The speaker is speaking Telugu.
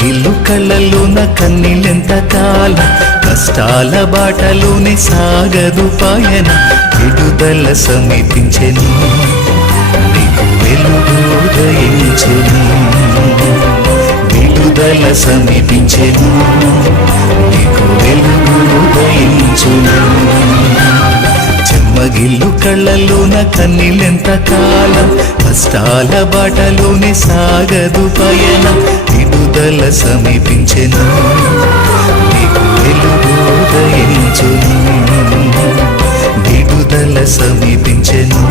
చెమ్మగిల్లు కళ్ళలోన కన్నీళ్ళెంత కాలం కష్టాల బాటలోనే సాగదు పాయన విడుదల సమీపించెను నీకు వెలుగు ఉదయించును. విడుదల సమీపించెను నీకు వెలుగు ఉదయించును. చెమ్మగిల్లు కళ్ళలోన కన్నీళ్ళెంత కాలం కష్టాల బాటలోనే సాగదు పయన విడుదల సమీపించెను. నీకు వెలుగు ఉదయించును. విడుదల సమీపించెను.